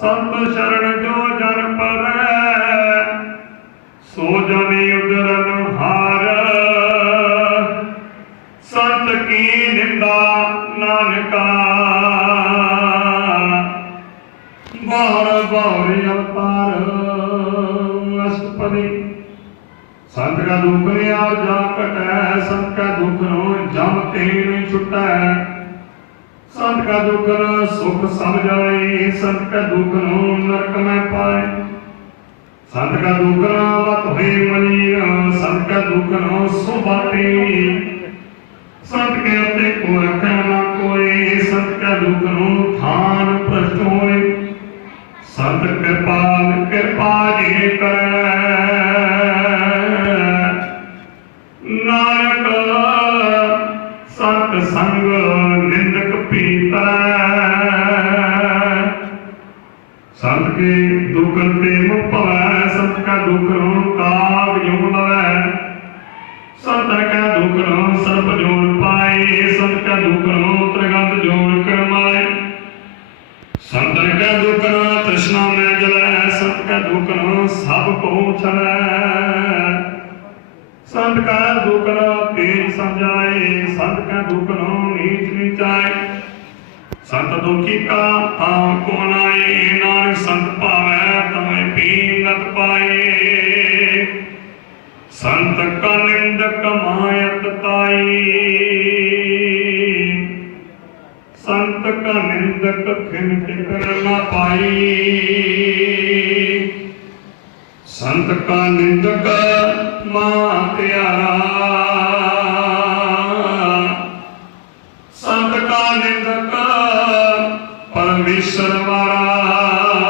ਸੰਤ ਸ਼ਰਨ ਜੋ ਜਨ ਪਰੈ ਸੋ ਜਨੀ ਉਦਰਨ ਹਾਰ। ਸੰਤ ਕੀ ਨਿੰਦਾ ਨਾਨਕਾ। ਬਾਹਰ ਬਾਹਰ ਅਵਤਾਰ ਅਸਪਨੀ ਸੰਤ ਕਾ ਦੁਖ ਨਿਆ ਜਾ ਕਟੈ ਸੰਤ ਕਾ ਦੁਖ ਨੂੰ ਜਮ ਤੇਨ ਛੁਟੈ। ਸੰਤ ਕਾ ਦੁਖ ਨੂੰ, ਸੁਖ ਸਮਝਾਏ ਸੰਤ ਕਾ ਦੁਖ ਨਰਕ ਮੈਂ ਪਾਏ। ਸੰਤ ਕਾ ਦੁਖ ਮਤ ਹੋਏ ਮਲੀਨ ਸੰਤ ਕਾ ਦੁਖ ਨੂੰ ਸੰਤ ਕੇ ਉੱਤੇ ਕੋ ਰੱਖੈ ਨਾ ਕੋਈ ਸੰਤ ਕਾ ਦੁਖ ਥਾਨ ਭ੍ਰਸ਼ਟ ਹੋਏ ਸੰਤ ਕਿਰਪਾਲ ਕਿਰਪਾ ਜੀ ਕਰੈ। ਨਾਨਕ, ਸੰਤ ਸੰਗ ਪੀਤੈ ਸੰਤ ਕੇ ਦੁਖ ਤੇ ਮੁਖ ਭਵੈ ਕਾ ਦੁਖ ਨੂੰ ਕਾਗ ਜੁਮ ਲਵੈ। ਸੰਤ ਕਾ ਦੁਖ ਨੂੰ ਸਰਬ ਜੋਨ ਪਾਏ, ਸੰਤ ਕਾ ਦੁਖ ਨੂੰ ਤ੍ਰਿਗੰਧ ਜੋਨ ਕਰਮਾਏ। ਸੰਤ ਕਾ ਦੁਖ ਨੂੰ ਤ੍ਰਿਸ਼ਨਾ ਮੈਂ ਜਲੈ, ਸੰਤ ਕਾ ਦੁਖ ਨੂੰ ਸਭ ਕੋ ਸੰਤ ਕਾ ਦੁਖ ਨੂੰ ਤੇਜ ਸਮਝਾਏ ਸੰਤ ਕਾ ਦੁਖ ਨੂੰ ਨੀਚ ਨੀਚਾਏ। ਸੰਤ ਦੁਖੀ ਕਾ ਤਾਂ ਕੋ ਨਾਏ ਨਾਨਕ ਸੰਤ ਭਾਵੈ ਤਮੈ ਪੀਨਤ ਪਾਏ। ਸੰਤ ਕਾ ਨਿੰਦਕ ਮਾਇਤ ਤਾਈ। ਸੰਤ ਕਾ ਨਿੰਦਕ ਖਿਨ ਟਿਕਣ ਨਾ ਪਾਈ। ਸੰਤ ਕਾ ਨਿੰਦਕ ਮਾ ਪਿਆਰਾ ਪਰਮੇਸ਼ਰ ਵਾਲਾ